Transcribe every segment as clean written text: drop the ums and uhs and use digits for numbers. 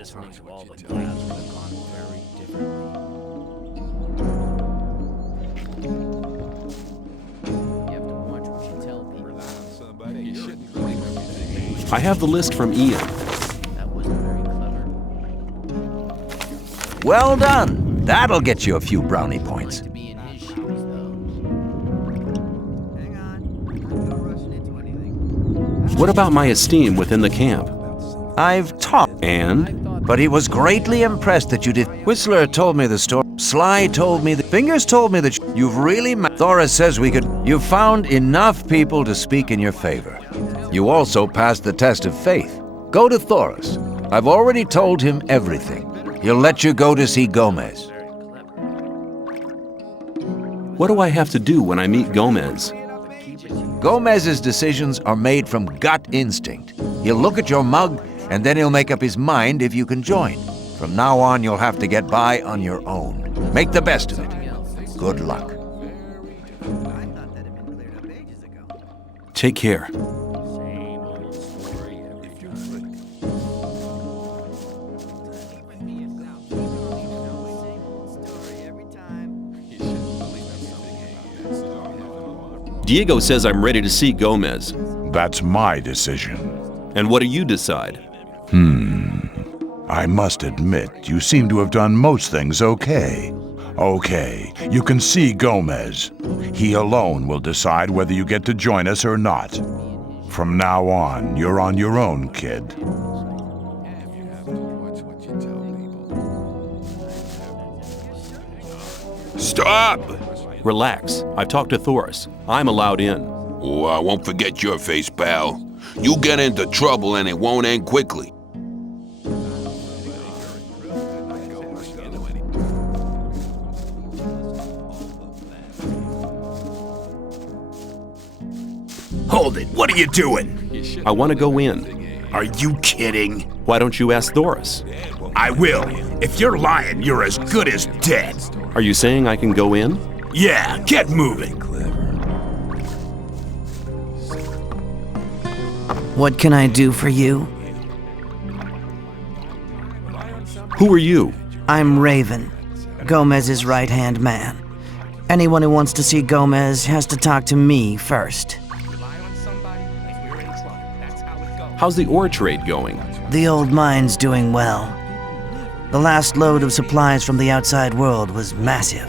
This makes all the plans would have gone very differently. You have to watch what you tell people. I have the list from Ian. That wasn't very clever. Well done. That'll get you a few brownie points. To be in his shoes, though. Hang on. I'm not rushing into anything. What about my esteem within the camp? I've talked, but he was greatly impressed that you did. Whistler told me the story. Sly told me that. Fingers told me that you've really. Thoris says we could. You've found enough people to speak in your favor. You also passed the test of faith. Go to Thoris. I've already told him everything. He'll let you go to see Gomez. What do I have to do when I meet Gomez? Gomez's decisions are made from gut instinct. He'll look at your mug, and then he'll make up his mind if you can join. From now on, you'll have to get by on your own. Make the best of it. Good luck. Take care. Same old story every time. Diego says I'm ready to see Gomez. That's my decision. And what do you decide? I must admit, you seem to have done most things okay. Okay, you can see Gomez. He alone will decide whether you get to join us or not. From now on, you're on your own, kid. Stop! Relax. I've talked to Thoris. I'm allowed in. Oh, I won't forget your face, pal. You get into trouble and it won't end quickly. Hold it, what are you doing? I want to go in. Are you kidding? Why don't you ask Thoris? I will. If you're lying, you're as good as dead. Are you saying I can go in? Yeah, get moving. What can I do for you? Who are you? I'm Raven, Gomez's right-hand man. Anyone who wants to see Gomez has to talk to me first. How's the ore trade going? The old mine's doing well. The last load of supplies from the outside world was massive.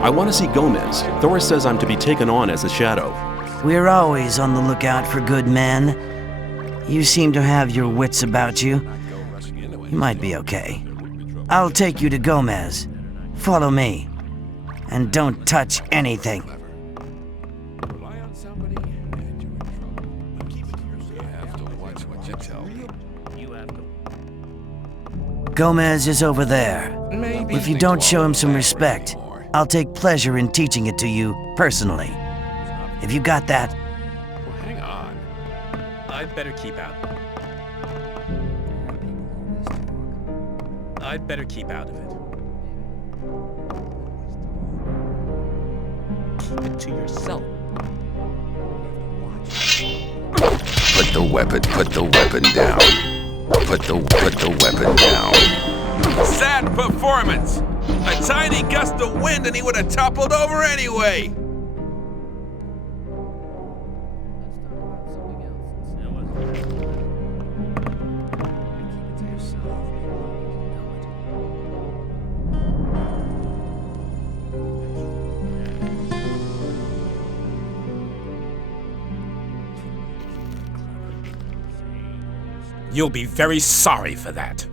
I want to see Gomez. Thoris says I'm to be taken on as a shadow. We're always on the lookout for good men. You seem to have your wits about you. You might be okay. I'll take you to Gomez. Follow me. And don't touch anything. Gomez is over there. If you don't show him some respect, I'll take pleasure in teaching it to you personally. Have you got that? Hang on. I'd better keep out. I'd better keep out of it. Keep it to yourself. Put the weapon down. Put the weapon down. Sad performance! A tiny gust of wind and he would have toppled over anyway! You'll be very sorry for that.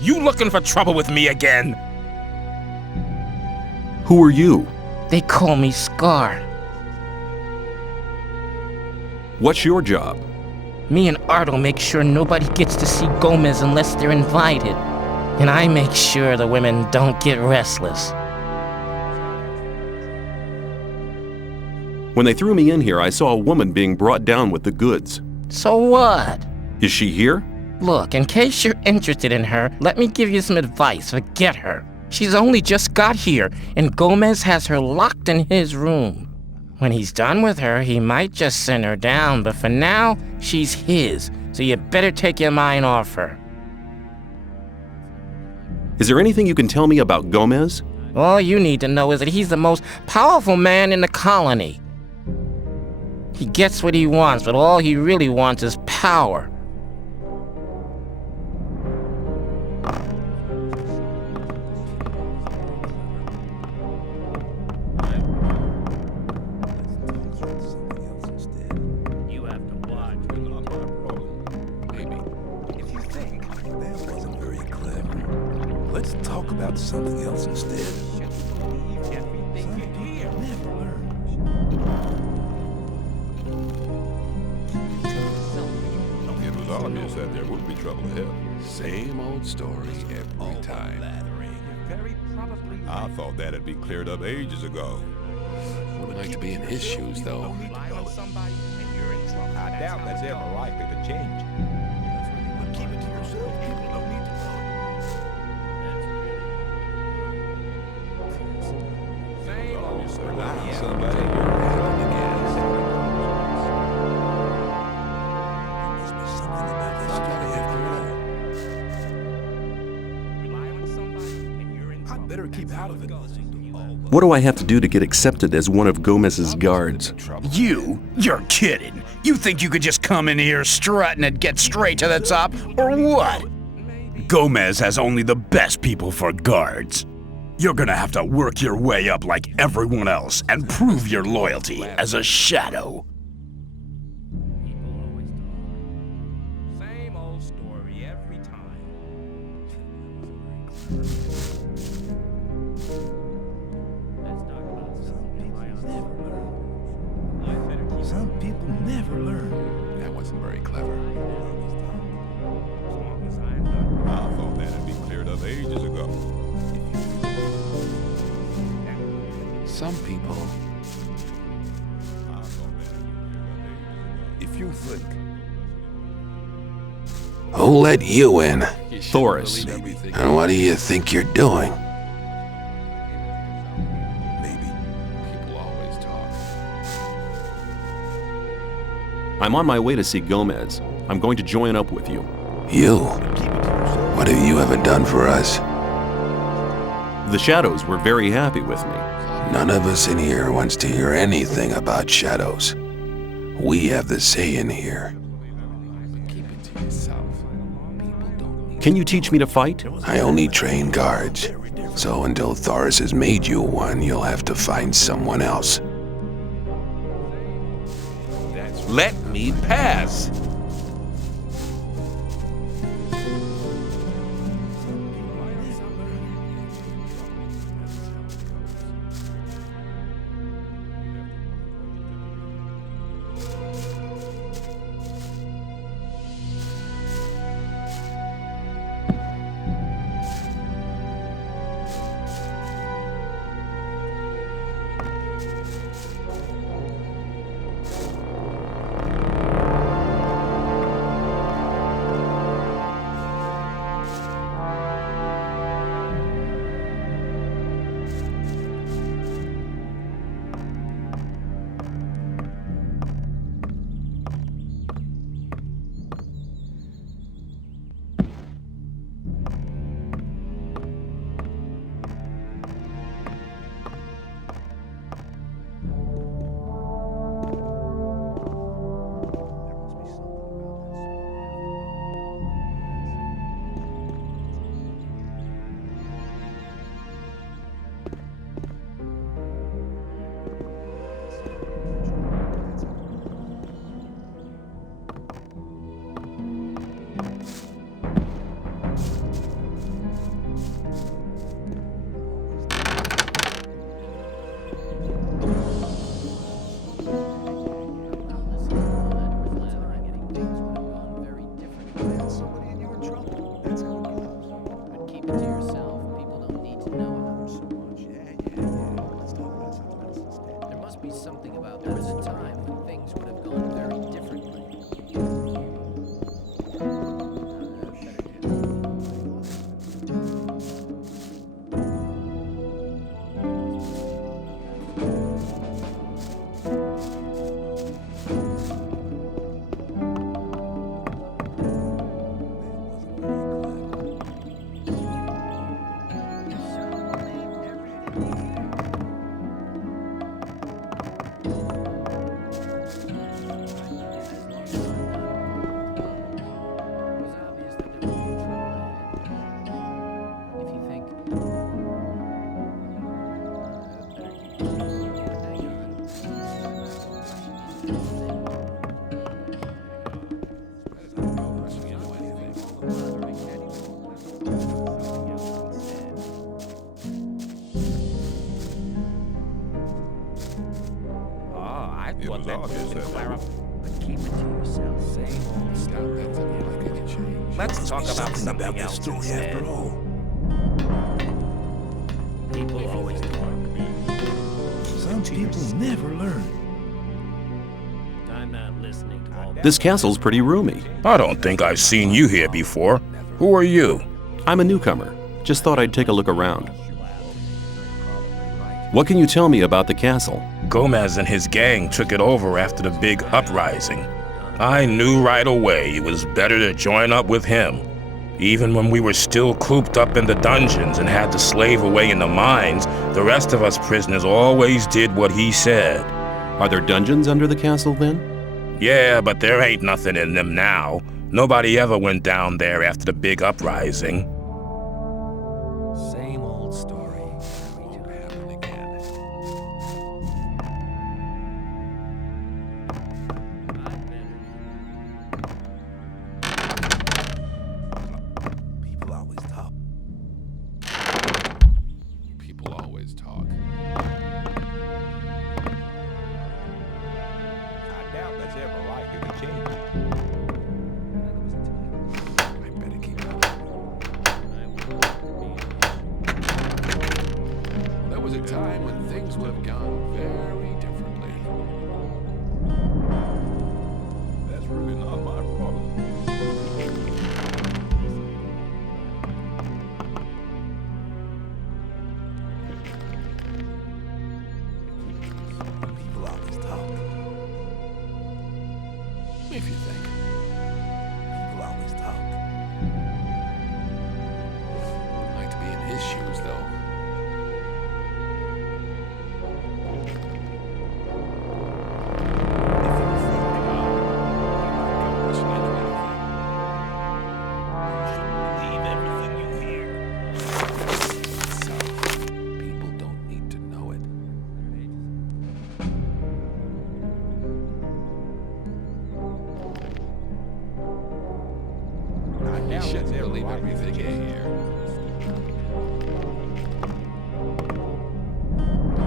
You looking for trouble with me again? Who are you? They call me Scar. What's your job? Me and Ardo make sure nobody gets to see Gomez unless they're invited. And I make sure the women don't get restless. When they threw me in here, I saw a woman being brought down with the goods. So what? Is she here? Look, in case you're interested in her, let me give you some advice. Forget her. She's only just got here, and Gomez has her locked in his room. When he's done with her, he might just send her down, but for now, she's his, so you better take your mind off her. Is there anything you can tell me about Gomez? All you need to know is that he's the most powerful man in the colony. He gets what he wants, but all he really wants is power. Let's talk about something else instead. It was obvious that there would be trouble ahead. Same old story every time. I thought that'd be cleared up ages ago. Wouldn't like to be in his shoes, though. I doubt that's ever likely to change. But keep it to yourself. People don't need to know it. Rely on somebody, you're right on the gas. There must be something about this story after all. I'd better keep out of it. What do I have to do to get accepted as one of Gomez's guards? You're kidding. You think you could just come in here strutting and get straight to the top, or what? Gomez has only the best people for guards. You're gonna have to work your way up like everyone else and prove your loyalty as a shadow. Same old story every time. Some people never learn. That wasn't very clever. I thought that'd be cleared up ages ago. Some people. If you think Who let you in? Thoris. And what do you think you're doing? maybe People always talk. I'm on my way to see Gomez. I'm going to join up with you. You? What have you ever done for us? The Shadows were very happy with me. None of us in here wants to hear anything about shadows. We have the say in here. Keep it to yourself. People don't. Can you teach me to fight? I only train guards. So until Thoris has made you one, you'll have to find someone else. Let me pass! I thought that was Clara. Keep it to yourself. Same old stuff. Let's talk about something else instead. People always talk. Some people never learn. I'm not listening to all that. This castle's pretty roomy. I don't think I've seen you here before. Who are you? I'm a newcomer. Just thought I'd take a look around. What can you tell me about the castle? Gomez and his gang took it over after the big uprising. I knew right away it was better to join up with him. Even when we were still cooped up in the dungeons and had to slave away in the mines, the rest of us prisoners always did what he said. Are there dungeons under the castle then? Yeah, but there ain't nothing in them now. Nobody ever went down there after the big uprising. Same old story. It could happen again. People always talk. People always talk. I doubt that's ever likely to change. I better keep up. There was a time when things would have gone very differently. That's really not my problem. People always talk. If you think. People always talk. Like to be in his shoes, though. Believe everything you hear. So, people don't need to know it. You shouldn't believe everything you hear.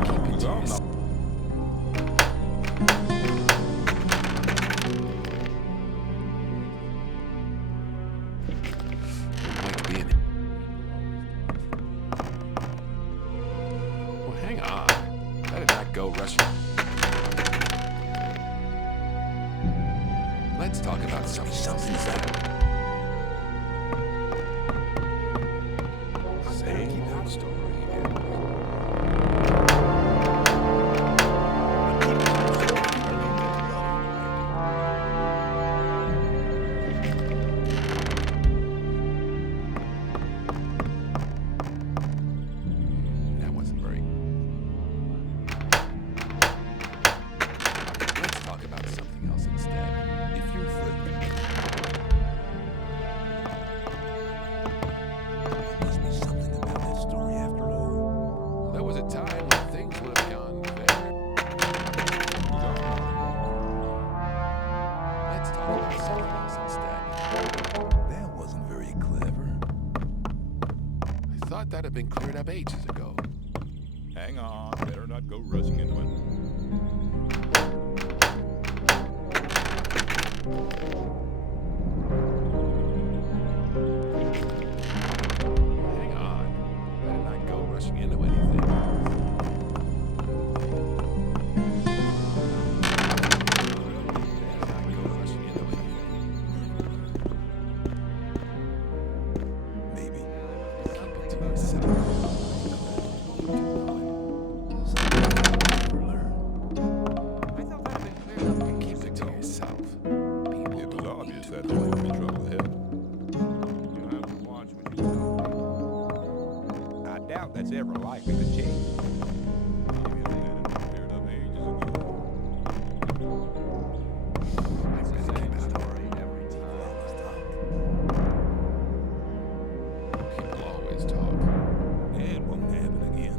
Keep it to yourself. Like to be in. Well, hang on. Better not go rushing. Let's talk about something better. Same old story. That wasn't very. Let's talk about something else instead. If you're free. There must be something about that story after all. There was a time when things would have gone better. Let's talk about something else instead. That wasn't very clever. I thought that had been cleared up ages ago. Hang on, better not go rushing into it. Hang on. Better not go rushing into anything. Better not go rushing into anything. Maybe. Keep it to yourself. Never learn. Keep it to yourself. People It was don't obvious need that to there know would it. be trouble ahead. You have to watch what you do. I doubt that's ever likely to change. Maybe that had been cleared up ages ago. People always talk. It won't happen again.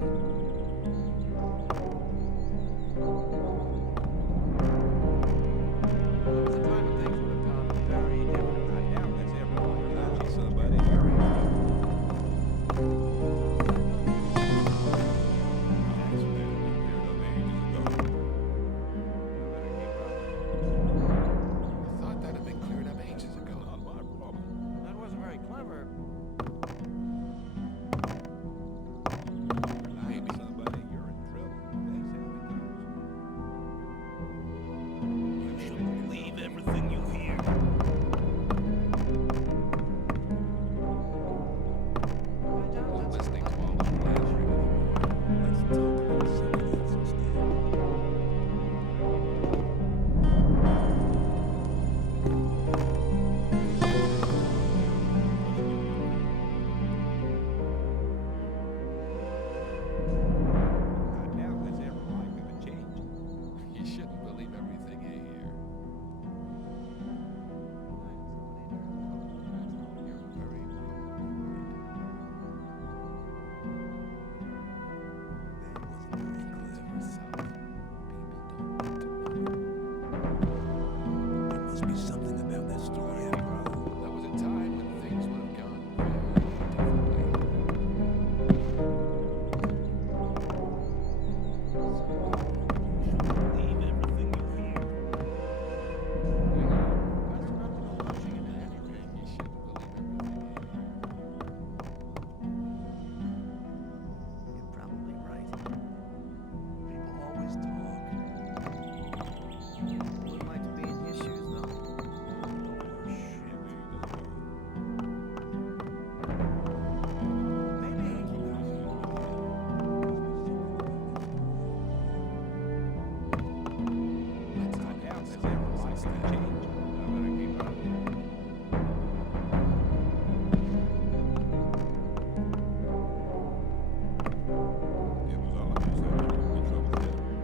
must be something about that story after all. There was a time when things would have gone very differently. Believe everything you hear. You're probably right. People always talk. Wouldn't like to be in his shoes, though. Let's talk out. That's every life gonna change. I better keep up. It was all of you said you were in trouble there.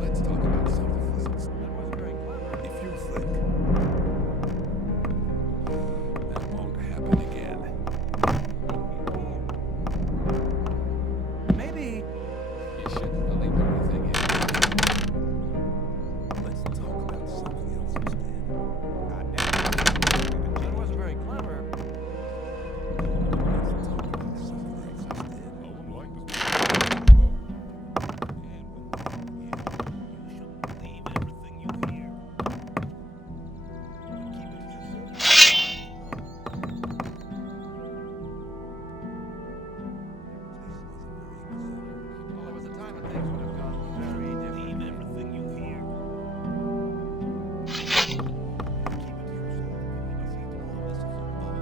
Let's talk about something else. That wasn't very clever. If you think that won't happen again, Maybe. You shouldn't believe everything in. let's talk about something else instead. That wasn't very clever. Let's talk about something else instead. Oh, I'm like this. And you shouldn't believe everything you hear. Keep it to yourself. Well, there was a time when things would have gone very different. Believe everything you hear. Keep it to yourself. See, all of this is all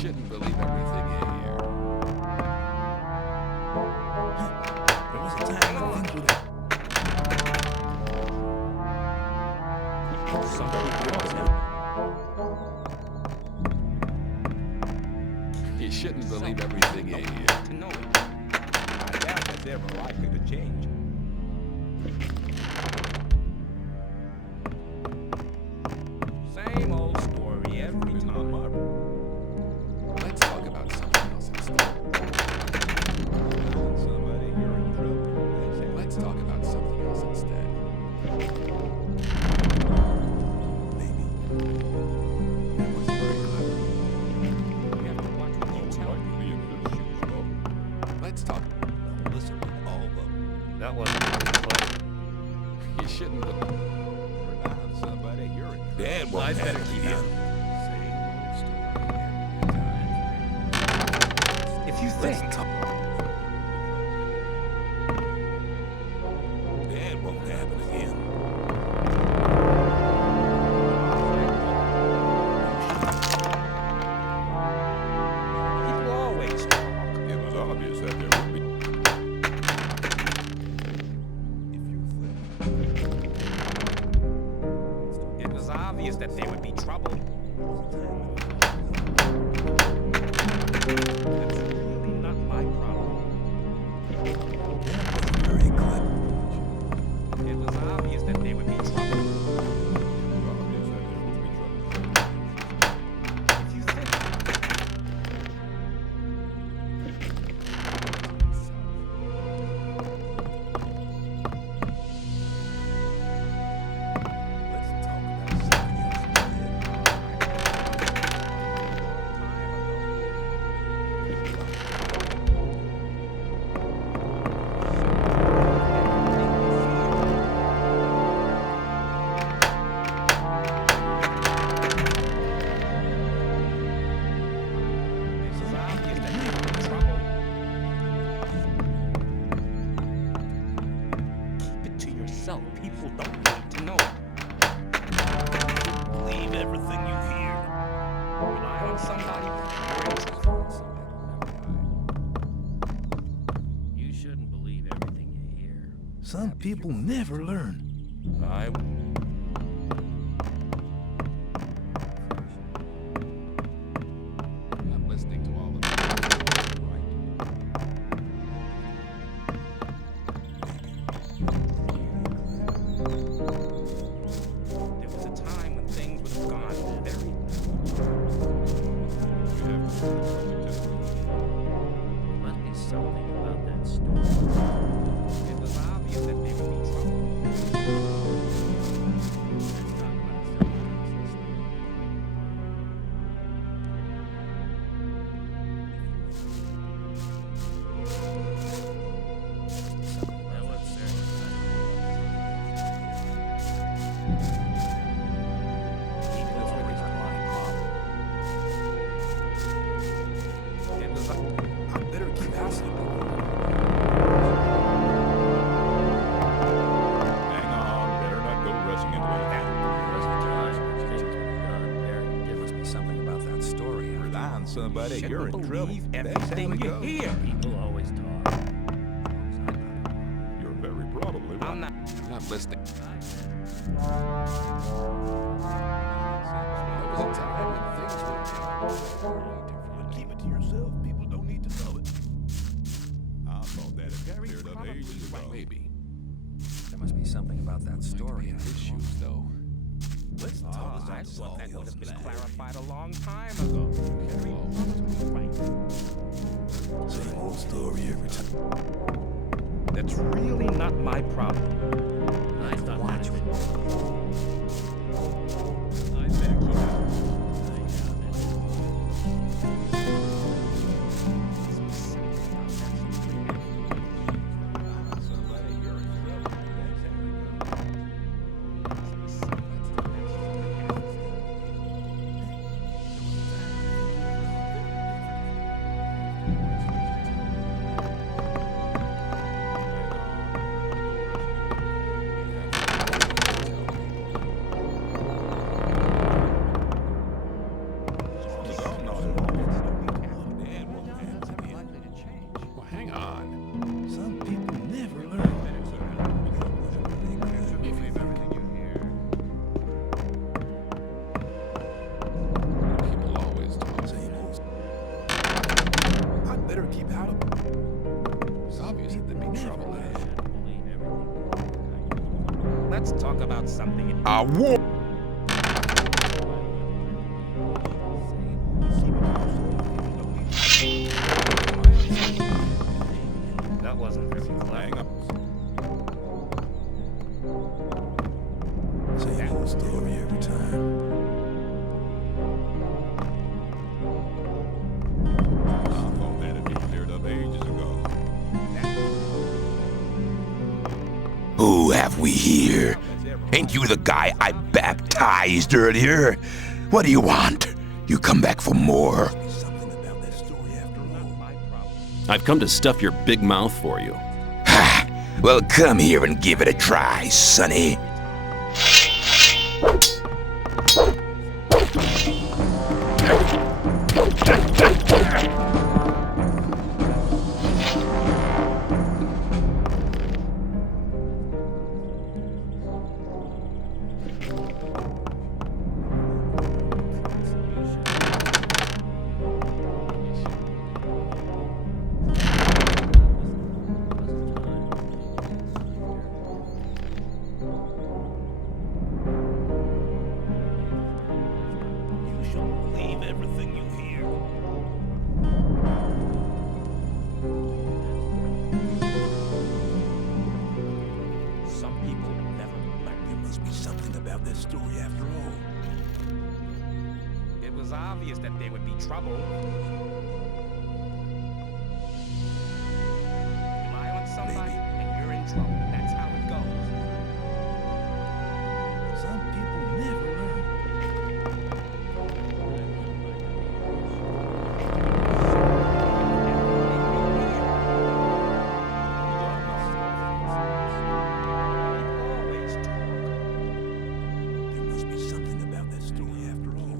shouldn't believe everything you hear. There was a time when things were You shouldn't believe everything you hear. to know it. I doubt that's ever likely to change. Same old story every time. Let's talk about something else instead. Somebody, you're in trouble. Let's talk about something else instead. Maybe. That was very clever. You have to watch what you tell me. Let's talk. Don't listen to all of them. That wasn't clever. You shouldn't believe. Rely on somebody, you're in trouble. Dad won't have it again. If you think. Dad won't have it again. People always talk. It was obvious that there would be. It was obvious that there would be trouble. That's really not my problem. Very clever. It was obvious that there would be trouble. If you think. Let's talk about something This is obvious that there would be trouble. Keep it to yourself. People don't need to know it. Believe everything you hear. Rely on somebody. You're in trouble. You shouldn't believe everything you hear. Some people never learn. I'm listening to all of it. There was a time when things would have gone very. Must be something about that story. It was obvious that there would be trouble. Let's talk about something else instead. That was That's really not my problem. It was. I better keep asking. Hang on, better not go rushing into There must be something about that story. Rely on somebody, Shouldn't you're in trouble. believe That's everything how it you goes. hear. People always talk. You're very probably right. I'm not. I'm not listening. There was a time when things would have been Keep it to yourself. People don't need to know it. I thought that had cleared up ages ago. Maybe. There must be something about that Going to be story. in his shoes, though. Let's talk about that would have been clarified a long time ago. Right. Same old story every time. That's really not my problem. I thought watch it. I better keep out. Somebody, you're in trouble. That's how it goes. something. I war. That wasn't very clever. Same old story every time. I thought that had been cleared up ages ago. Who have we here? Ain't you the guy I baptized earlier? What do you want? You come back for more? Something about that story after all. I've come to stuff your big mouth for you. Ha! Well, come here and give it a try, sonny. You should believe everything you hear. Some people never like There must be something about that story after all. it was obvious that there would be trouble. Rely on somebody and you're in trouble. That's how it goes. Some people never learn. Always talk. There must be something about that story after all.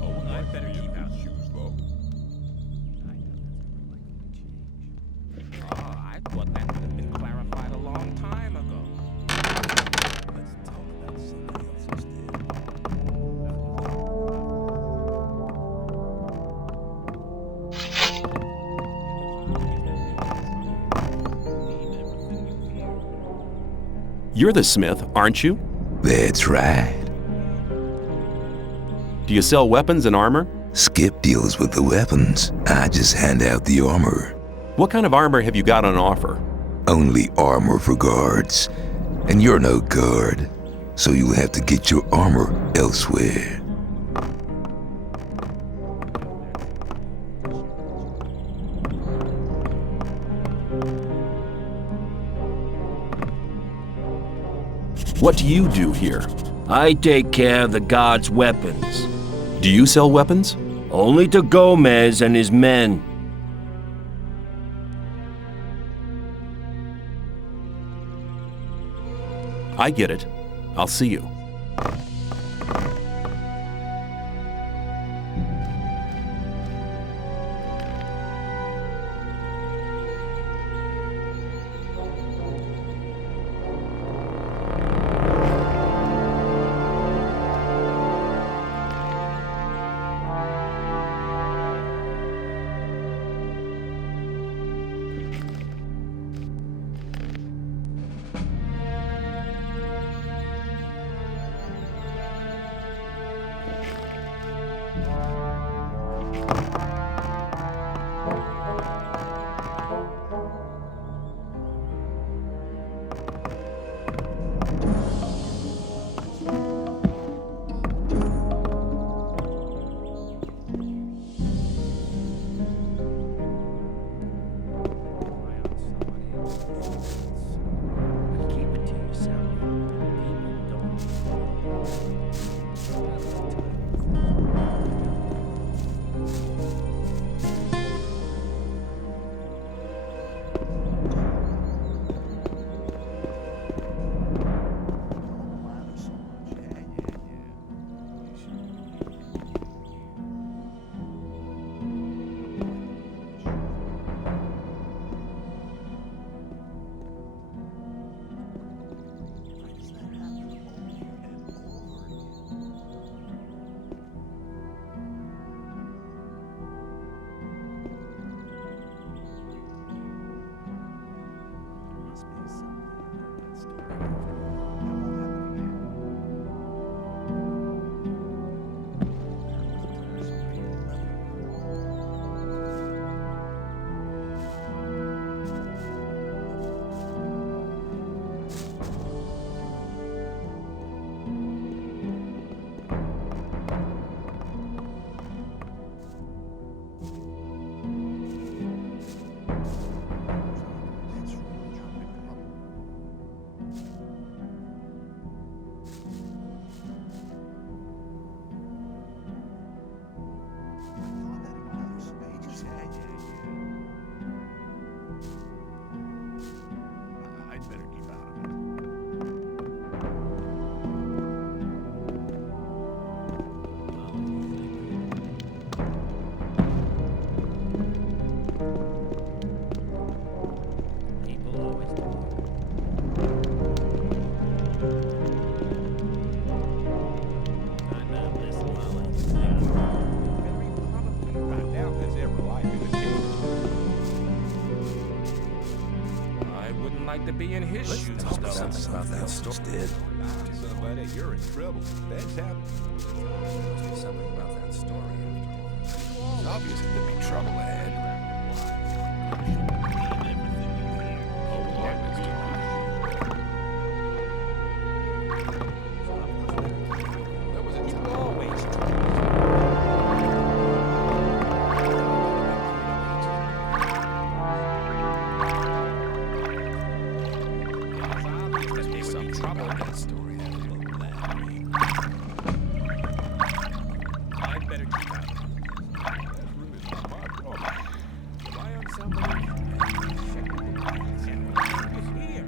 Oh, I'd better keep out. shoes, Bo. Oh, I thought that would have been clarified a long time ago. Let's talk about something else instead. You're the smith, aren't you? That's right. Do you sell weapons and armor? Skip deals with the weapons. I just hand out the armor. What kind of armor have you got on offer? Only armor for guards. And you're no guard, so you'll have to get your armor elsewhere. What do you do here? I take care of the guards' weapons. Do you sell weapons? Only to Gomez and his men. I get it. I'll see you. I'd better keep out of it. I doubt that's ever likely to change. I wouldn't like to be in his shoes, though. Something about that story did. Somebody, you're in trouble. That's happening. Something about that story. It's obvious that there'd be trouble ahead. That was a time. Always Some trouble that story had a little I'd better keep out of it. That's really not my problem. Rely on somebody. It's here.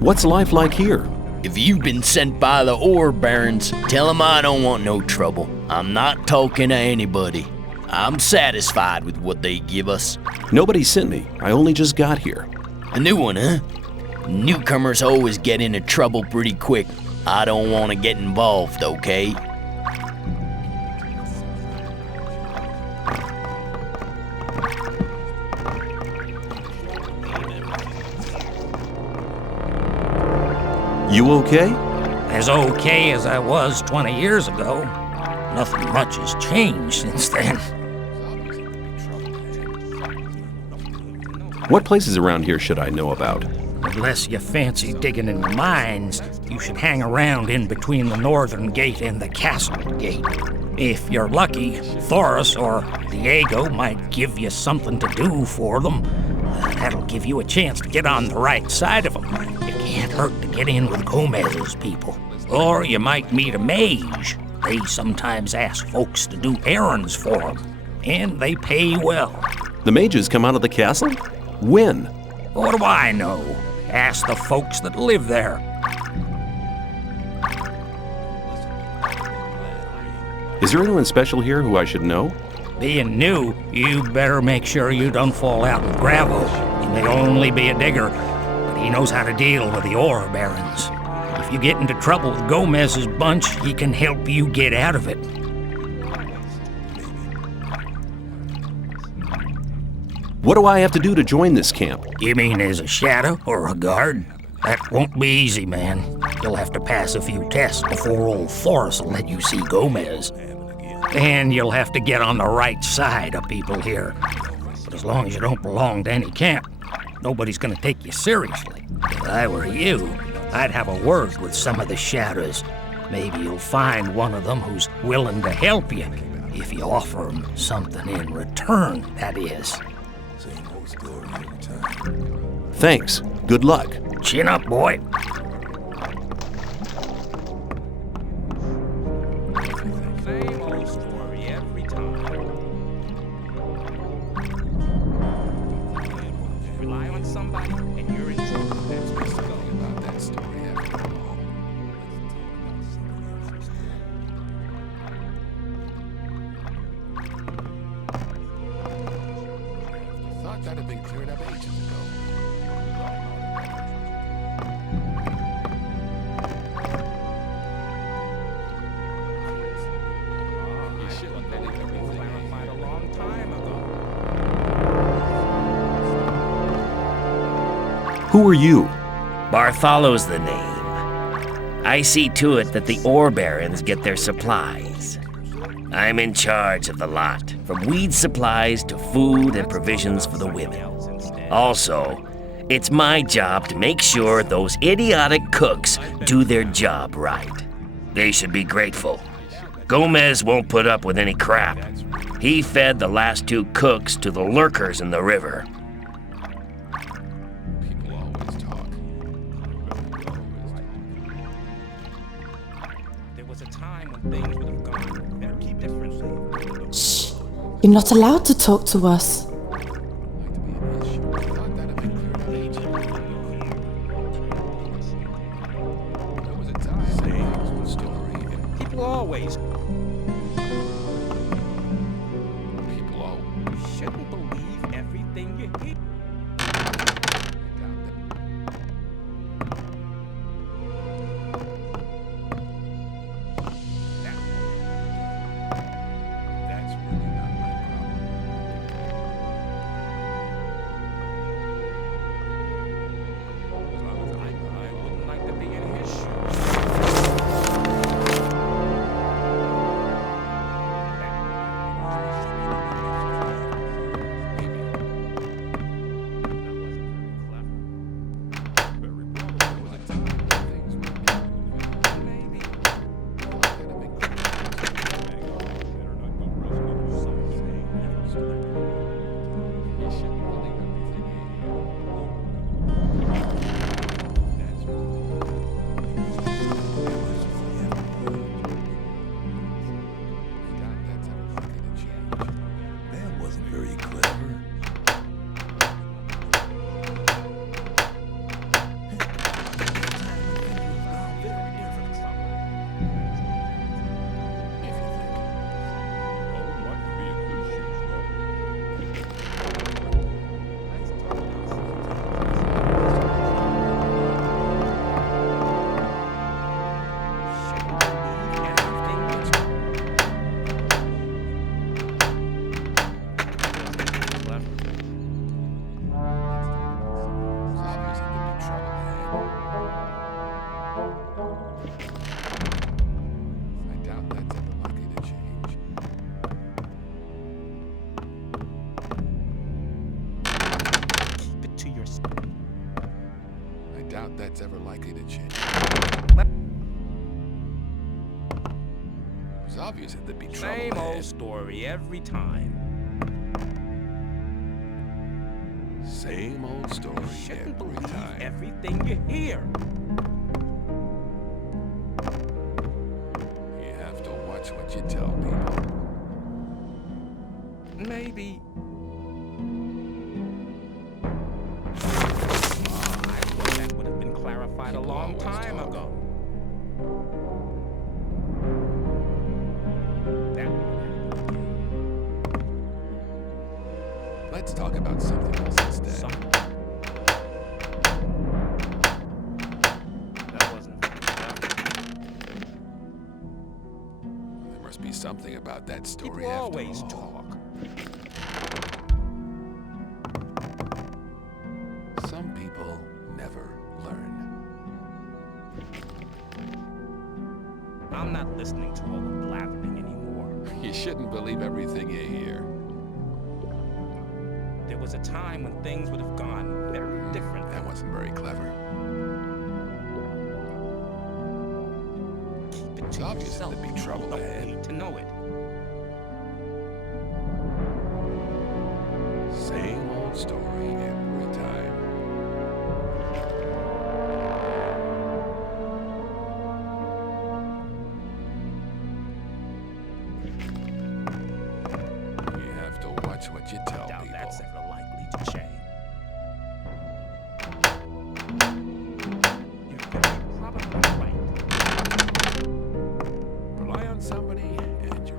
What's life like here? If you've been sent by the ore barons, tell them I don't want no trouble. I'm not talking to anybody. I'm satisfied with what they give us. Nobody sent me. I only just got here. A new one, huh? Newcomers always get into trouble pretty quick. I don't want to get involved, okay? You okay? As okay as I was 20 years ago. Nothing much has changed since then. What places around here should I know about? Unless you fancy digging in the mines, you should hang around in between the northern gate and the castle gate. If you're lucky, Thoris or Diego might give you something to do for them. That'll give you a chance to get on the right side of them. It can't hurt to get in with Gomez's people. Or you might meet a mage. They sometimes ask folks to do errands for them, and they pay well. The mages come out of the castle? When? What do I know? Ask the folks that live there. Is there anyone special here who I should know? Being new, you better make sure you don't fall out with Gravo. He may only be a digger, but he knows how to deal with the ore barons. If you get into trouble with Gomez's bunch, he can help you get out of it. What do I have to do to join this camp? You mean as a shadow or a guard? That won't be easy, man. You'll have to pass a few tests before old Thoris will let you see Gomez. And you'll have to get on the right side of people here. But as long as you don't belong to any camp, nobody's gonna take you seriously. If I were you, I'd have a word with some of the shadows. Maybe you'll find one of them who's willing to help you, if you offer them something in return, that is. Same old story every time. Thanks. Good luck. Chin up, boy. Same old story every time. Rely on somebody and you're in trouble. That's what's funny about that story after all. Who are you? Bartholow's the name. I see to it that the ore barons get their supplies. I'm in charge of the lot, from weed supplies to food and provisions for the women. Also, it's my job to make sure those idiotic cooks do their job right. They should be grateful. Gomez won't put up with any crap. He fed the last 2 cooks to the lurkers in the river. People always talk. There was a time when things would have gone very differently. Shh! You're not allowed to talk to us. People always. Shouldn't believe everything you hear. That's really not my problem. As long as I wouldn't like to be in his shoes. That wasn't very clever. That's ever likely to change. It's obvious that there'd be trouble. Same old story every time. Same old story Shouldn't every believe time. everything you hear. You have to watch what you tell people. Maybe. That would have been clarified a long time ago. Let's talk about something else instead. That wasn't. There must be something about that story People after always all. talk. Some people never learn. I'm not listening to all the blabbering anymore. You shouldn't believe everything you hear. There was a time when things would have gone very different. That wasn't very clever. Keep it It's to obvious yourself. there'd be trouble You don't ahead. need to know it. Same old story every time. You have to watch what you tell Doubt people. that's ever likely to change. You're probably right. Rely on somebody and you're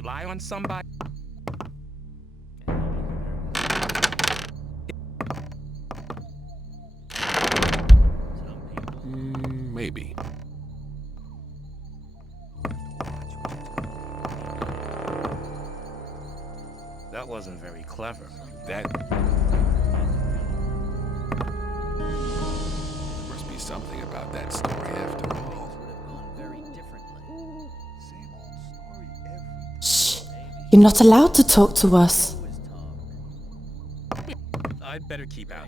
Rely on somebody. Maybe. That wasn't very clever. That must be something about that story after all. Shh! You're not allowed to talk to us. I'd better keep out.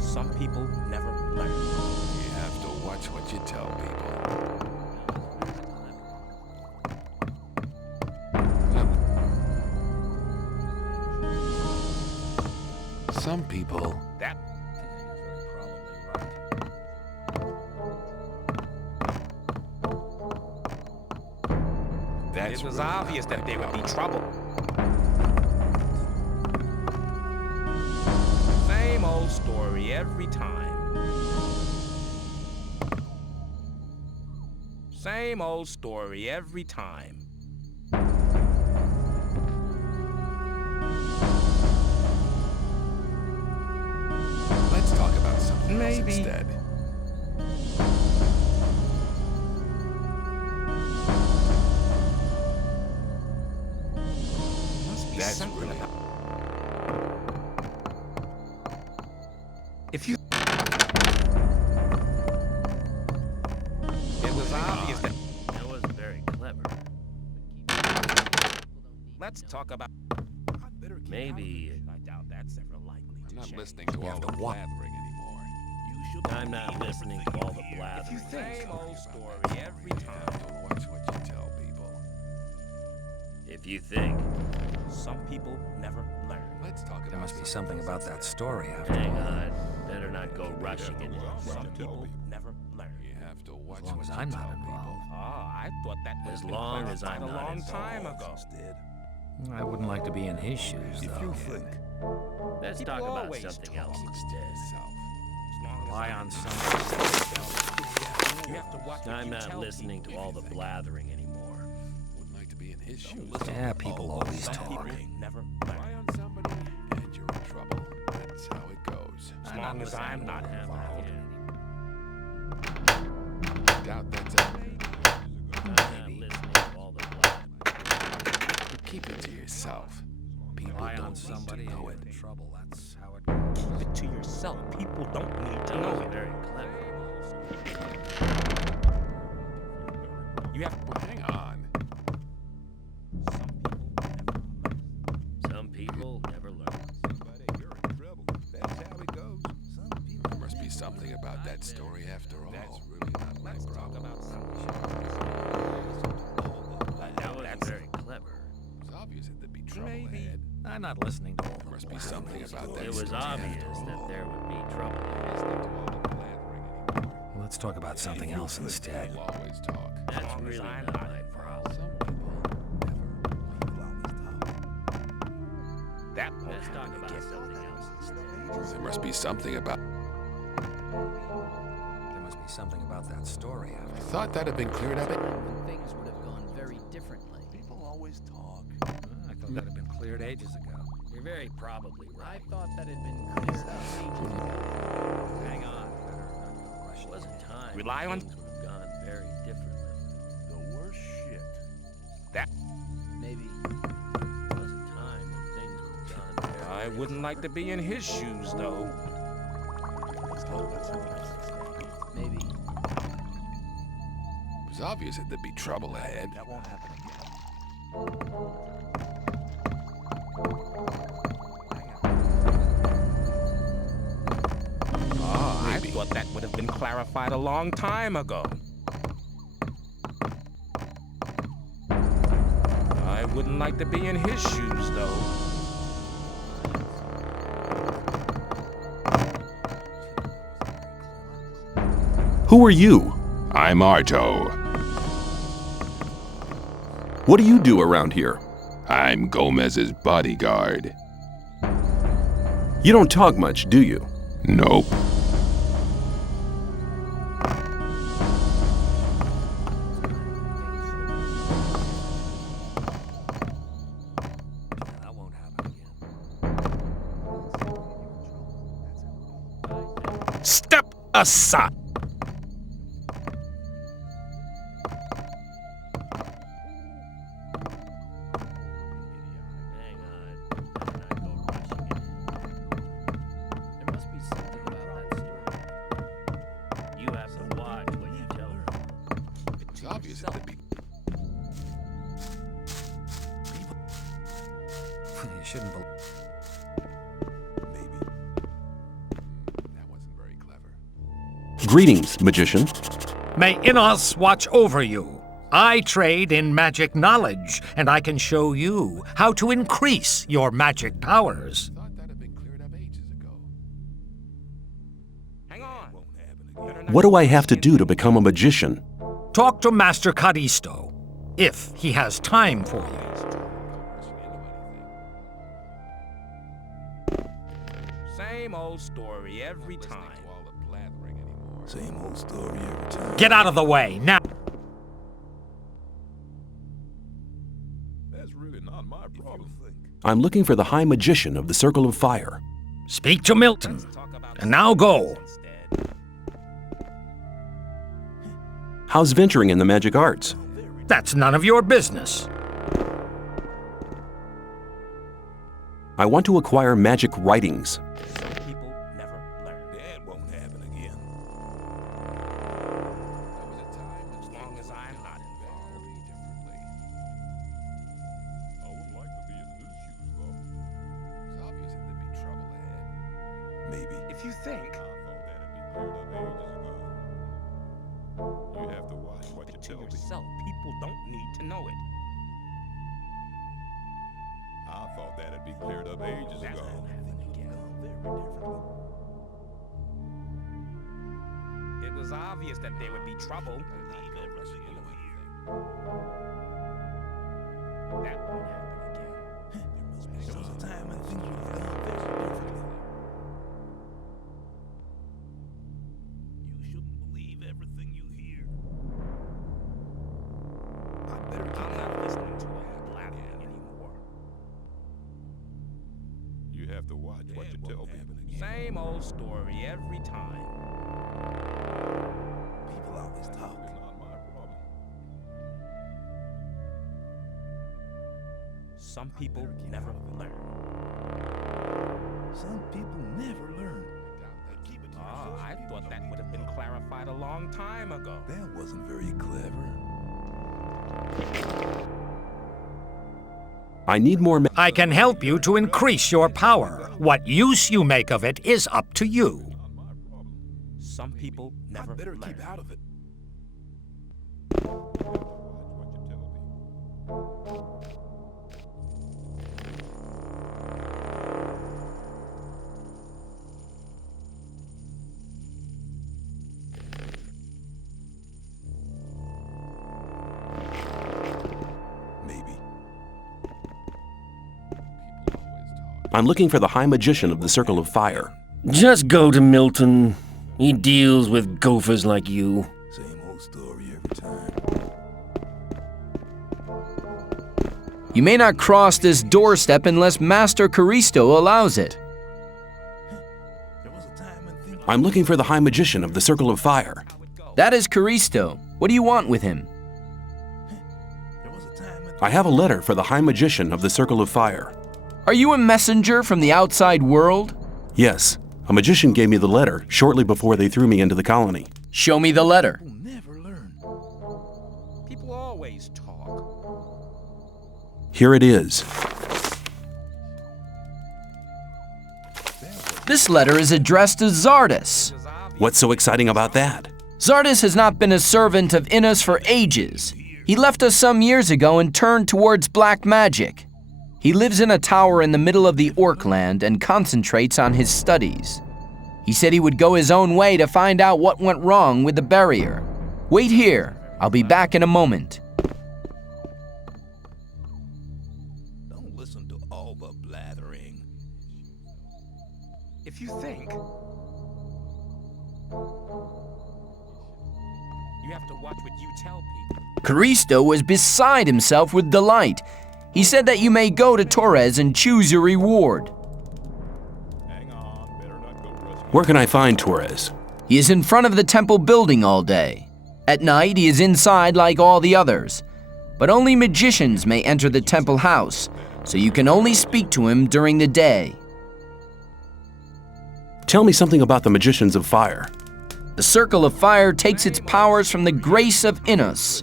Some people never learn. You have to watch what you tell people. Some people. That. That's It was really obvious that there would be trouble. Same old story every time. Same old story every time. Let's talk about something else Maybe. instead. Must be That's something really. about. If you. It was obvious that. That wasn't very clever. Let's talk about. Maybe. I doubt that's ever likely to I'm not change. listening to all the blathering anymore. I'm not listening to all the blathering. Same old story every time. Don't watch what you tell people. If you think. Some people never learn. Let's talk about. There must be something about that story after Hang all. on. Better not go rushing into Some people never learn. You have to watch As long what as you I'm tell not people. involved. I thought that was As long as I'm a not long involved. time ago. I wouldn't like to be in his shoes, though. Let's People talk about always something talk. else instead. As long as Rely I'm on not somebody. You have to watch what I'm you not tell listening to all the blathering anymore. Wouldn't like to be in his shoes. Yeah, people always Some talk. people never Rely learn. on somebody, and you're in trouble. That's how it goes. As long as I'm not involved. Doubt that's I'm not listening to all the blathering. Keep it to yourself. People Rely don't on need somebody to know and it. you're in trouble. That's how it goes. Keep it to yourself. People don't need to That know wasn't it. very clever. You have Well, hang on. some people never learn. Some people never learn. You're in trouble. That's how it goes. There must be something about that story after all. That's really not my Let's talk problem. about something. That wasn't very clever. It's obvious that there'd be trouble Maybe. ahead. I'm not listening to all There the must be something about that It was story obvious after all. that there would be trouble. Listening to all the blathering anymore. Let's talk about something else instead. People always talk. That's long as really I'm not not my problem. Some people That won't Let's talk happen about again. something else instead. There must be something about. There must be something about that story I after thought that had been cleared up. Things would have gone very differently. People always talk. all. I thought that had been cleared ages ago. You're very probably I right. thought that had been cleared up. Hang on. There was a time Rely when on- things would have gone very differently. The worst shit. Maybe. There was a time when things would have gone very I wouldn't like to be in his shoes, though. Maybe. It was obvious that there'd be trouble ahead. That won't happen again. I thought that would have been clarified a long time ago. I wouldn't like to be in his shoes, though. Who are you? I'm Arto. What do you do around here? I'm Gomez's bodyguard. You don't talk much, do you? Nope. Aside. There must be something about that story. You have to watch what you tell me. It's obvious that the You shouldn't believe. maybe. That wasn't very clever. Greetings, magician. May Innos watch over you. I trade in magic knowledge, and I can show you how to increase your magic powers. Thought that had been cleared up ages ago. Hang on. Won't happen again. What do I have to do to become a magician? Talk to Master Callisto, if he has time for you. Same old story every time. All the blathering anymore. Same old story every time. Get out of the way, now. That's really not my problem. I'm looking for the High Magician of the Circle of Fire. Speak to Milton. And now go. How's venturing in the magic arts? That's none of your business. I want to acquire magic writings. Some people never learn. That won't happen again. As long as I'm not involved. I wouldn't like to be in his shoes, though. It's obvious that there'd be trouble ahead. Maybe. If you think I thought that'd be cleared up ages ago. You have to watch what you to tell me. yourself, people don't need to know it. I thought that'd be cleared up ages That ago. won't happen again. It was obvious that there would be trouble. Leave everything you hear. That won't happen again. There was a time when things would have gone very differently. You shouldn't believe everything you hear. I better keep I'm not listening to all the blabbering anymore. You have to watch what you tell me. Same old story every time. people always talk. It's not my problem. Some people never learn. Some people never learn. They keep it to Ah, themselves. I thought that would have been clarified a long time ago. That wasn't very clever. I need more I can help you to increase your power. What use you make of it is up to you. Some people never I better learn. keep out of it. Maybe. I'm looking for the High Magician of the Circle of Fire. Just go to Milton. He deals with gophers like you. Same old story every time. You may not cross this doorstep unless Master Callisto allows it. I'm looking for the High Magician of the Circle of Fire. That is Callisto. What do you want with him? I have a letter for the High Magician of the Circle of Fire. Are you a messenger from the outside world? Yes, a magician gave me the letter shortly before they threw me into the colony. Show me the letter. People always talk. Here it is. This letter is addressed to Zardus. What's so exciting about that? Zardus has not been a servant of Innos for ages. He left us some years ago and turned towards black magic. He lives in a tower in the middle of the Orkland and concentrates on his studies. He said he would go his own way to find out what went wrong with the barrier. Wait here. I'll be back in a moment. Don't listen to all the blathering. If you think, you have to watch what you tell people. Callisto was beside himself with delight. He said that you may go to Torres and choose your reward. Where can I find Torres? He is in front of the temple building all day. At night, he is inside like all the others. But only magicians may enter the temple house, so you can only speak to him during the day. Tell me something about the magicians of fire. The Circle of Fire takes its powers from the grace of Innos.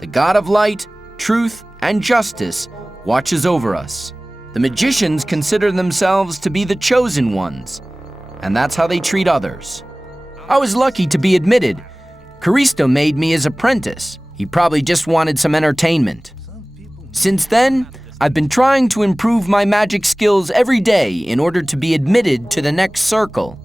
The God of light, truth, and justice watches over us. The magicians consider themselves to be the chosen ones, and that's how they treat others. I was lucky to be admitted. Caristo made me his apprentice. He probably just wanted some entertainment. Since then, I've been trying to improve my magic skills every day in order to be admitted to the next circle.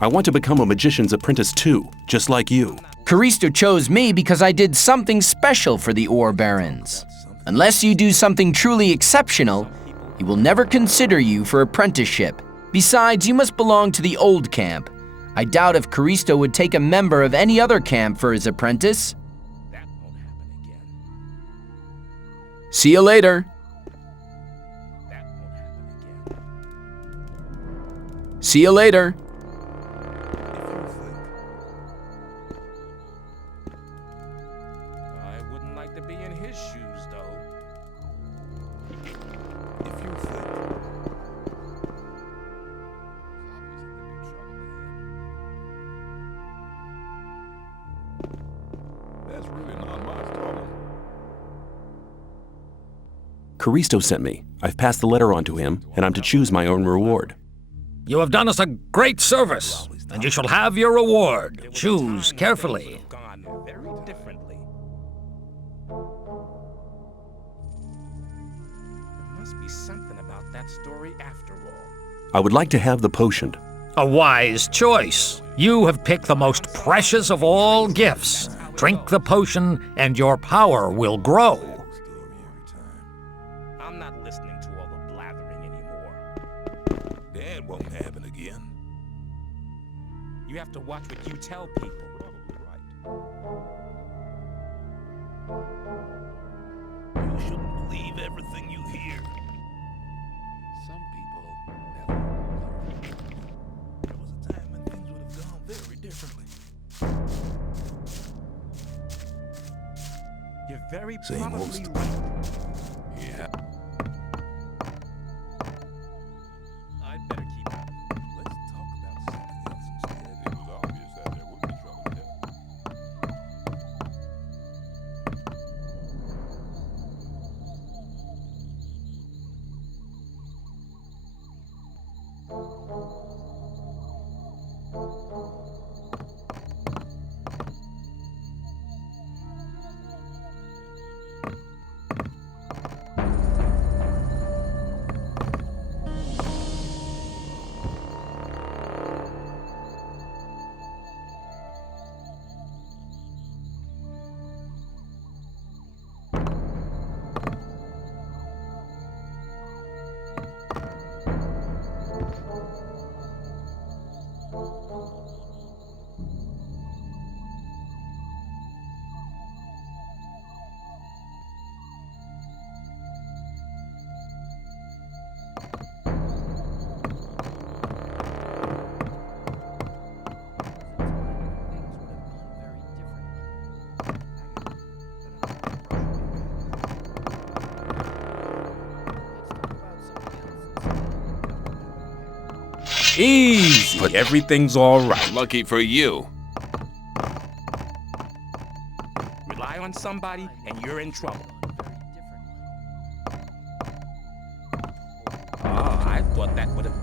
I want to become a magician's apprentice too, just like you. Caristo chose me because I did something special for the Ore Barons. Unless you do something truly exceptional, he will never consider you for apprenticeship. Besides, you must belong to the old camp. I doubt if Caristo would take a member of any other camp for his apprentice. See you later. See you later. I wouldn't like to be in his shoes, though. If you think That's really not my trouble. Caristo sent me. I've passed the letter on to him, and I'm to choose my own reward. You have done us a great service, and you shall have your reward. Choose carefully. Gone very differently. There must be something about that story after all. I would like to have the potion. A wise choice. You have picked the most precious of all gifts. Drink the potion, and your power will grow. I'm not listening to all the blathering anymore. that won't happen again. You have to watch what you tell people. You shouldn't believe everything you hear. Some people never learn. There was a time when things would have gone very differently. You're very Same old probably story. right. Yeah. I'd better keep out. Let's talk about something else instead. It was obvious that there would be trouble there. Easy. Everything's all right. Lucky for you. Rely on somebody and you're in trouble. Oh, I thought that would have...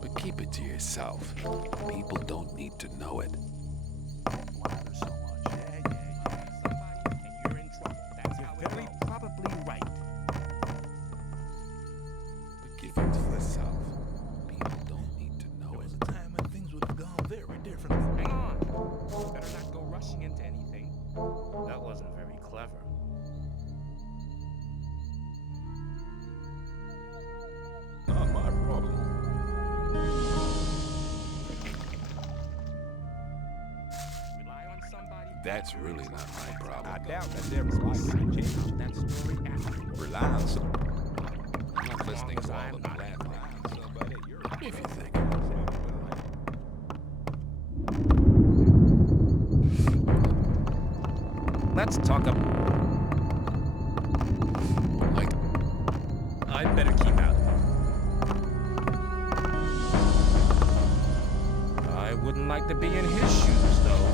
But keep it to yourself. People don't need to know it. Very probably right. But keep it to yourself. People don't need to know There it. was a time when things would have gone very differently. Hang on. Better not go rushing into anything. That wasn't very clever. Not my problem. That's really not my problem. I doubt that's ever likely to change that story after. Rely on some. I'm not listening to all of that. If you think. Let's talk about. Like, I'd better keep out of it. I wouldn't like to be in his shoes, though.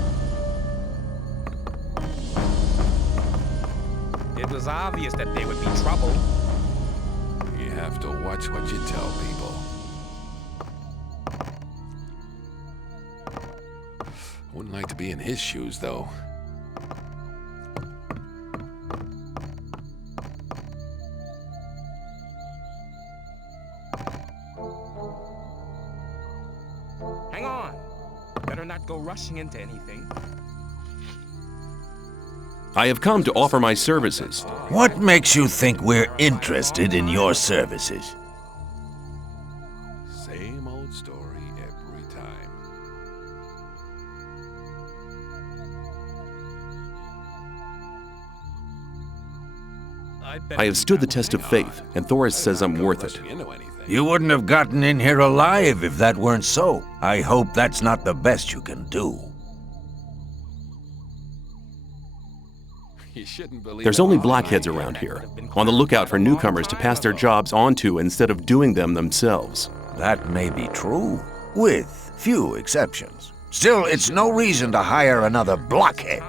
It was obvious that there would be trouble. you have to watch what you tell people. Wouldn't like to be in his shoes, though. Hang on. Better not go rushing into anything. I have come to offer my services. What makes you think we're interested in your services? Same old story every time. I have stood the test of faith, and Thoris says I'm worth it. You wouldn't have gotten in here alive if that weren't so. I hope that's not the best you can do. You shouldn't believe There's only blackheads around here, on the lookout for newcomers to pass their jobs on to instead of doing them themselves. That may be true, with few exceptions. Still, it's no reason to hire another blockhead.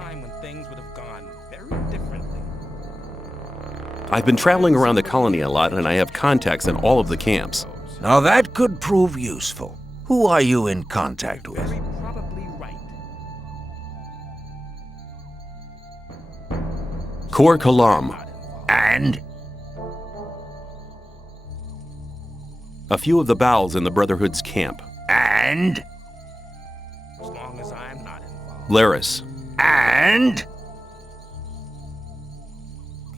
I've been traveling around the colony a lot, and I have contacts in all of the camps. Now that could prove useful. Who are you in contact with? Kor Kalam. And? A few of the bowels in the Brotherhood's camp. And? As long as I'm not involved. Laris. And?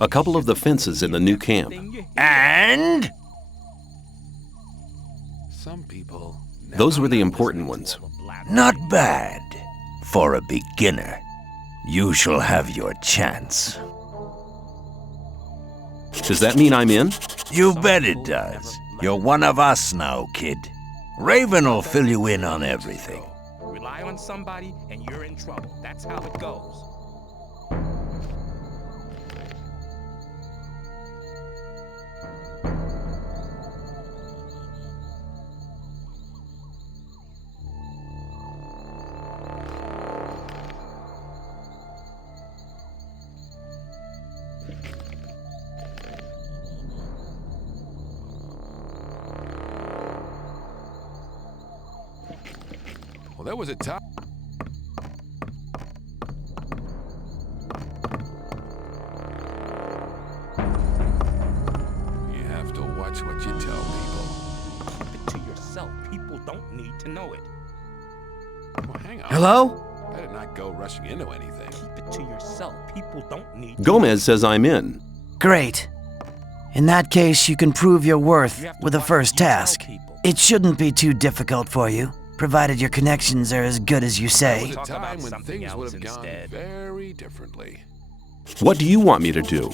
A couple of the fences in the new camp. And? Some people. Those were the important ones. Not bad. For a beginner. You shall have your chance. Does that mean I'm in? You bet it does. You're one of us now, kid. Raven will fill you in on everything. Rely on somebody and you're in trouble. That's how it goes. Well, that was a top. You have to watch what you tell people. Keep it to yourself. People don't need to know it. Well, hang on. Hello? Better not go rushing into anything. Keep it to yourself. People don't need to Gomez says I'm in. Great. In that case, you can prove your worth with the first task. It shouldn't be too difficult for you, provided your connections are as good as you say. There was a time when things would have gone very differently. What do you want me to do?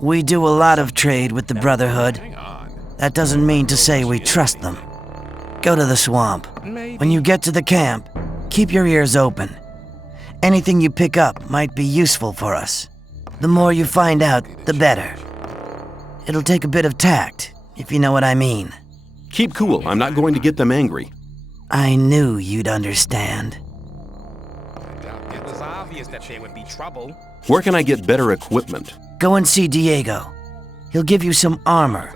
We do a lot of trade with the Brotherhood. That doesn't mean to say we trust them. Go to the swamp. When you get to the camp, keep your ears open. Anything you pick up might be useful for us. The more you find out, the better. It'll take a bit of tact, if you know what I mean. Keep cool. I'm not going to get them angry. I knew you'd understand. It was obvious that there would be trouble. Where can I get better equipment? Go and see Diego. He'll give you some armor.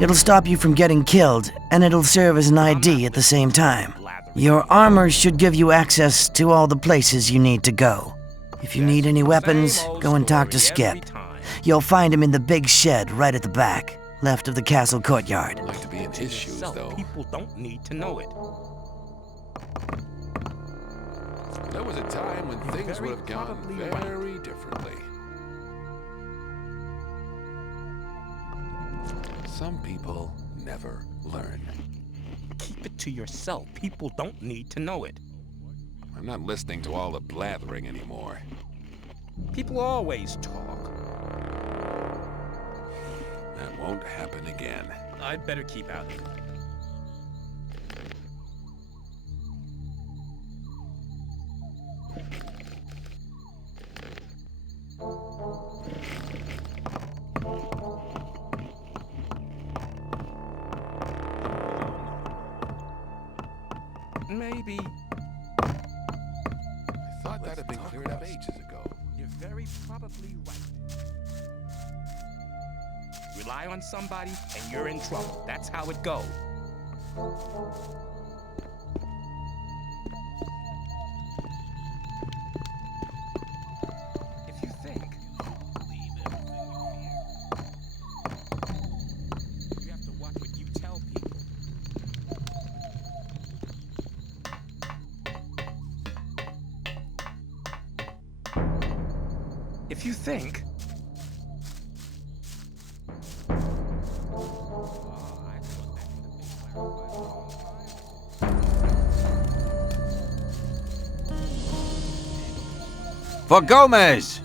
It'll stop you from getting killed, and it'll serve as an ID at the same time. Your armor should give you access to all the places you need to go. If you need any weapons, go and talk to Skip. You'll find him in the big shed right at the back, left of the castle courtyard. I'd like to be in his shoes, though. People don't need to know it. There was a time when things would have gone very differently. Some people never learn. Keep it to yourself. People don't need to know it. I'm not listening to all the blathering anymore. People always talk. That won't happen again. I'd better keep out of it. Maybe. I thought that had been cleared up ages ago. You're very probably right. Rely on somebody and you're in trouble. That's how it goes. If you think you have to watch what you tell people. If you think For Gomez!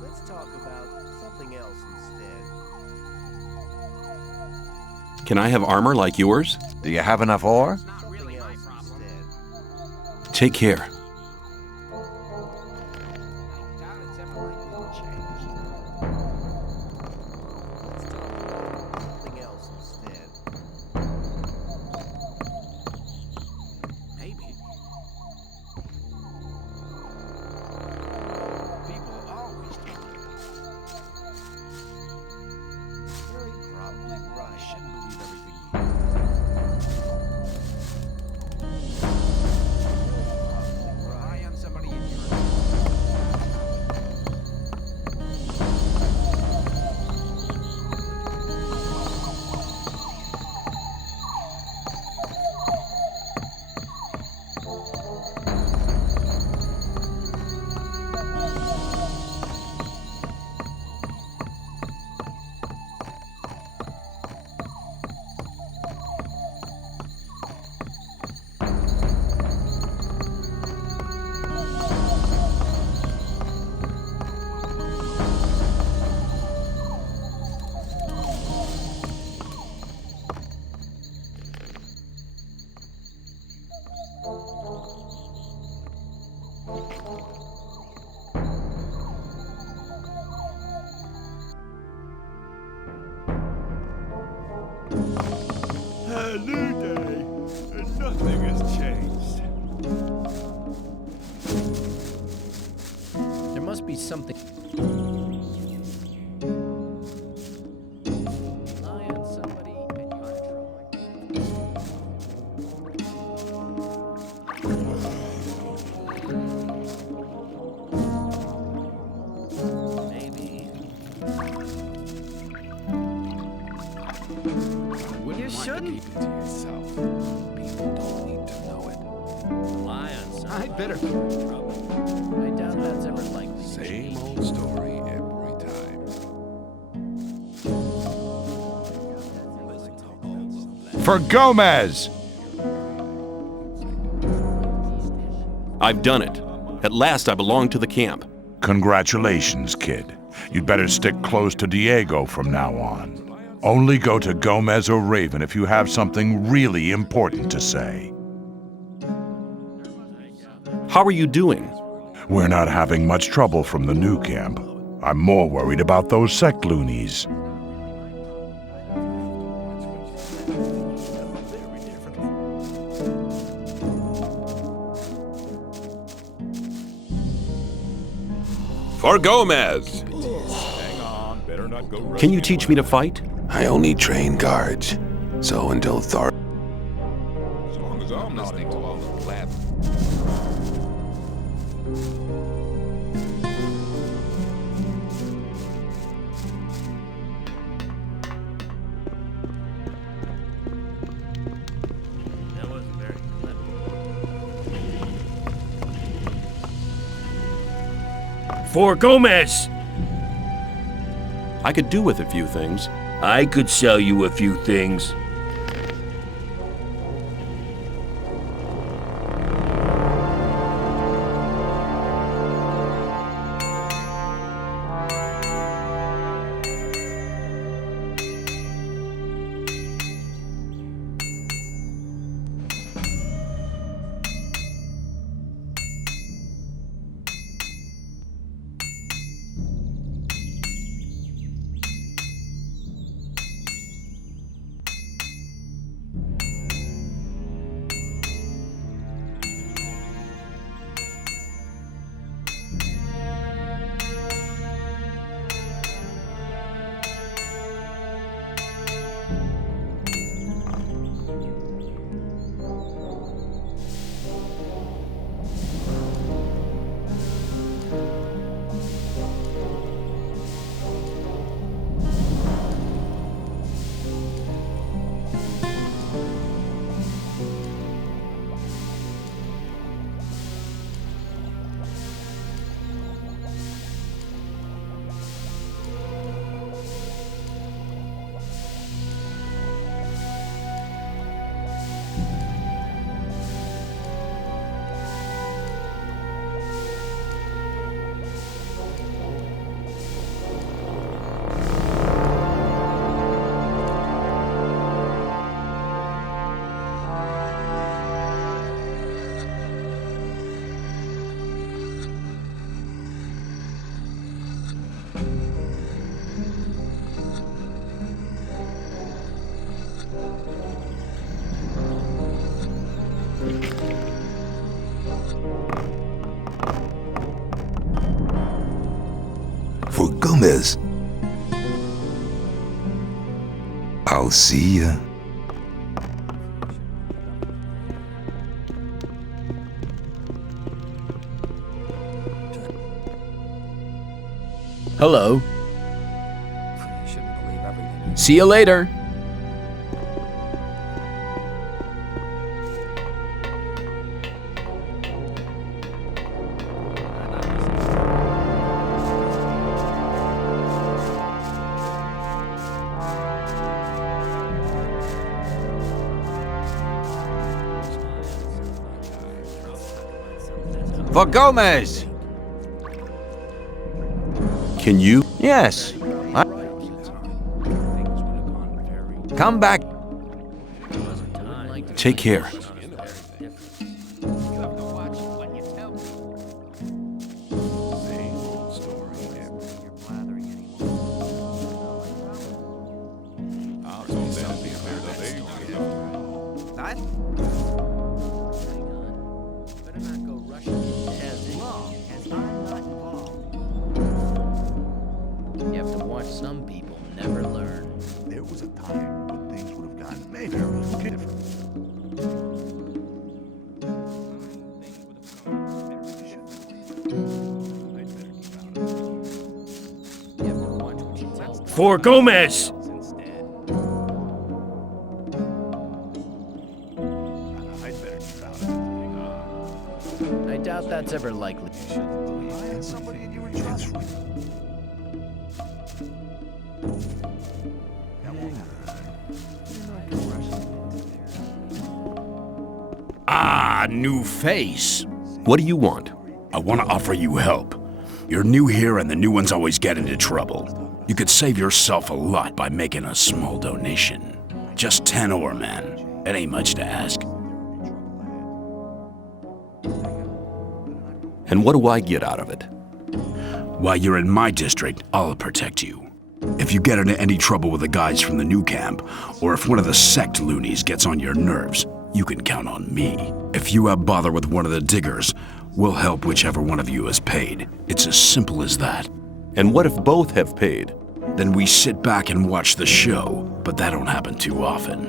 Let's talk about something else instead. Can I have armor like yours? Do you have enough ore? Something else instead. Take care. I doubt it's ever likely to change. Let's talk about something else instead. Maybe. People always talk. Very probably right. I shouldn't believe everything you hear. Rely on somebody in your A new day, and nothing has changed. There must be something. rely on somebody and you're in trouble. Maybe. You shouldn't. Keep it to yourself. People don't need to know it. Rely on somebody. I'd better. You're in trouble. I doubt that's ever likely to Same change. old story every time. For Gomez! I've done it. At last I belong to the camp. Congratulations, kid. You'd better stick close to Diego from now on. Only go to Gomez or Raven if you have something really important to say. How are you doing? We're not having much trouble from the new camp. I'm more worried about those sect loonies. For Gomez! Hang on, better not go Can you teach me to fight? I only train guards. So until Thor... As long as I'm not listening to all the blab. That wasn't very clever. For Gomez! I could do with a few things. I could sell you a few things. Gomez. I'll see ya. Hello. See you later. For Gomez! Can you? Yes. Come back. Take care. You have to watch some people never learn. There was a time when things would have gotten very different. For Gomez! I doubt that's ever likely. Somebody in your chest. Ah, new face. What do you want? I want to offer you help. You're new here and the new ones always get into trouble. You could save yourself a lot by making a small donation. Just 10 ore, man. It ain't much to ask. And what do I get out of it? While you're in my district, I'll protect you. If you get into any trouble with the guys from the new camp, or if one of the sect loonies gets on your nerves, you can count on me. If you have bother with one of the diggers, we'll help whichever one of you is paid. It's as simple as that. And what if both have paid? Then we sit back and watch the show, but that don't happen too often.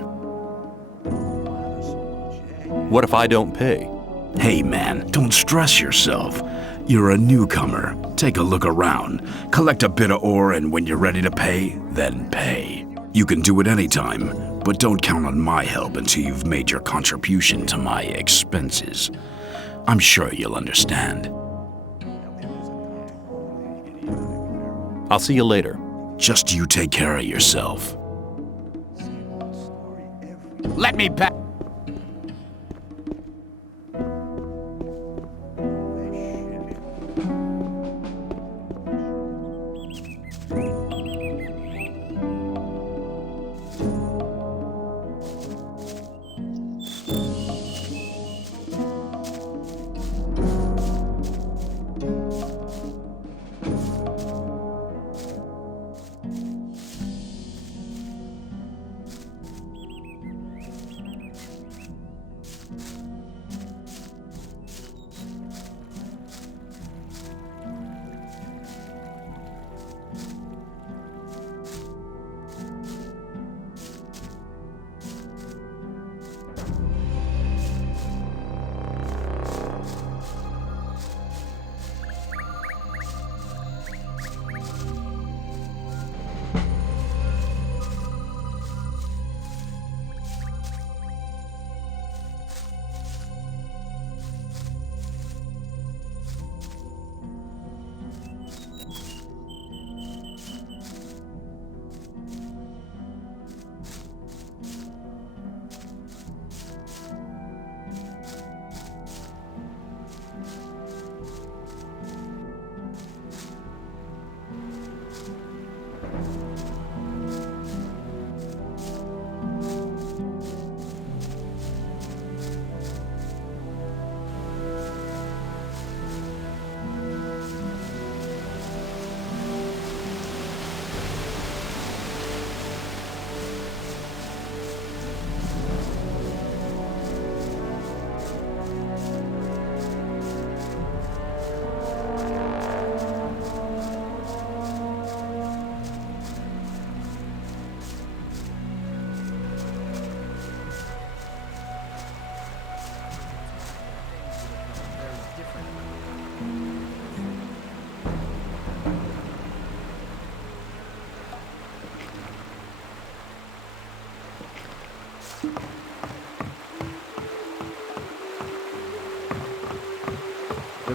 What if I don't pay? Hey man, don't stress yourself. You're a newcomer. Take a look around, collect a bit of ore, and when you're ready to pay, then pay. You can do it anytime, but don't count on my help until you've made your contribution to my expenses. I'm sure you'll understand. I'll see you later. Just you take care of yourself. Let me back.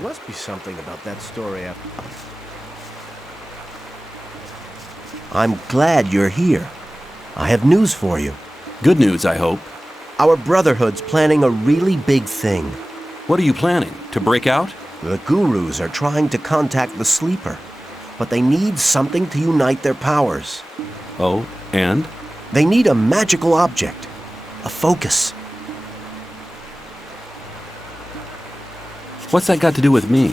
must be something about that story. I'm glad you're here. I have news for you. Good news, I hope. Our Brotherhood's planning a really big thing. What are you planning? To break out? The gurus are trying to contact the Sleeper, but they need something to unite their powers. Oh, and? They need a magical object. A focus. What's that got to do with me?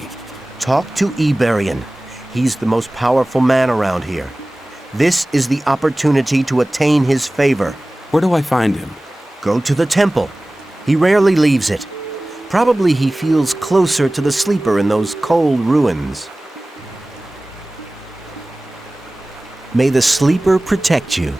Talk to Iberian. He's the most powerful man around here. This is the opportunity to attain his favor. Where do I find him? Go to the temple. He rarely leaves it. Probably he feels closer to the Sleeper in those cold ruins. May the Sleeper protect you.